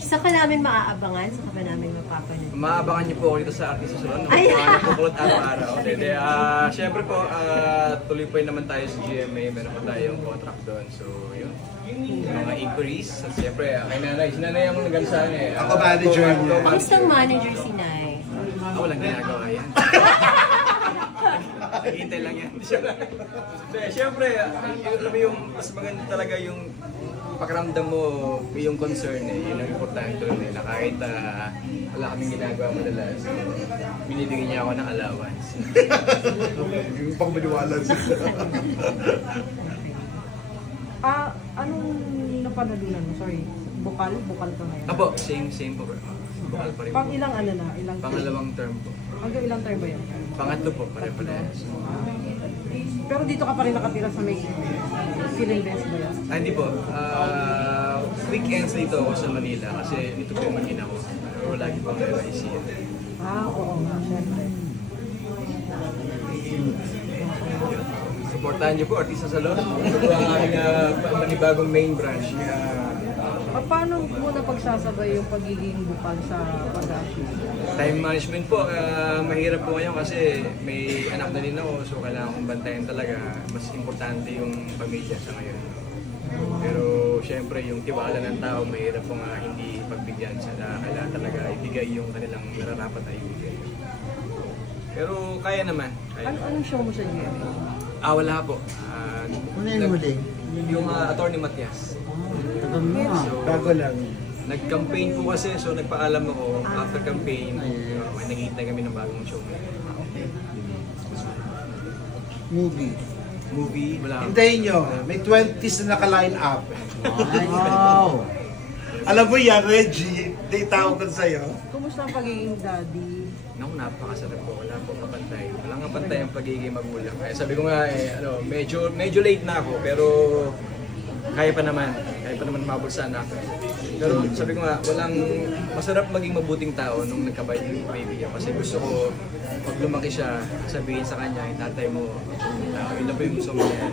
Saan ka namin maaabangan? Saan ka ba namin mapapanood? Maabangan niyo po ako dito sa Artista Salon. Nakukulot araw-araw. Siyempre po, tuloy po naman tayo sa GMA. Meron pa tayong contract doon. So, yun. Mga inquiries. At siyempre, kay nanay. Si nanay ang nag-alsahan eh. Ako manager niya. Kamusta manager si Nay? Walang ginagawa yan. Hintay lang yan. Siyempre, yung mas maganda talaga yung pakiramdam mo, yung concern eh. Yun ang importante doon eh. Na kahit wala kaming ginagawa madalas, binibigyan niya ako ng allowance. Yung pang-maliwalan sila. Anong napanalunan mo? Sorry, bukal ka ngayon? Apo, same po. Bukal pa rin. Pang ilang ano na? Pangalawang term po. Hanggang ilang term ba yan? Pangatlo po, pare-parehas. Pero dito ka pa rin nakatira sa may Philippines ba yan? Hindi po. Weekends dito ako sa Manila kasi dito po yung Manila ko. Pero lagi po ang LIC. Oo nga, syempre. Supportahan niyo po, Artista Salon. Ito po ang aming panibagong main branch. Paano mo na pagsasabay yung pagiging bukal sa pag-action? Time management po, mahirap po ngayon kasi may anak na din ako, so kailangan kong bantayan talaga. Mas importante yung pamilya sa ngayon. Pero syempre yung tiwala ng tao, mahirap po nga hindi pagbigyan sa kailangan talaga ibigay yung kanilang nararapat na ibigay. Pero kaya naman. Anong show mo sa GMA? Wala po. Ano yung huli? Yung Attorney Matias. Bago lang. Nag-campaign po kasi, so nagpaalam ako after campaign. May nag-iintay kami ng bagong show. Movie? Wala. Hintayin nyo, may 20s na naka-line up. Wow! Alam mo yan, Reggie, may tawag ko sa'yo. Kumusta ang pagiging daddy? Naku, napakasarap po. Wala po kapantay. Walang kapantay ang pagiging magulang. Sabi ko nga, medyo late na ako, pero kaya pa naman mabot sa anak. Pero sabi ko nga, masarap maging mabuting tao nung nagkabay yung baby ako. Kasi gusto ko, pag lumaki siya, sabihin sa kanya, yung tatay mo, yun na po yung gusto mo niya.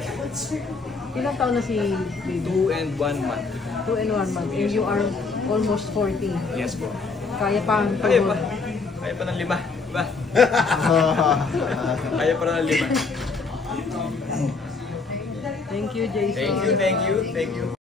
Ilang taon na si baby? 2 and 1 month. 2 and 1 month. And you are almost 40. Yes po. Kaya pa ang Kaya pa ng 5. Diba? Kaya pa ng 5. Thank you, Jason. Thank you.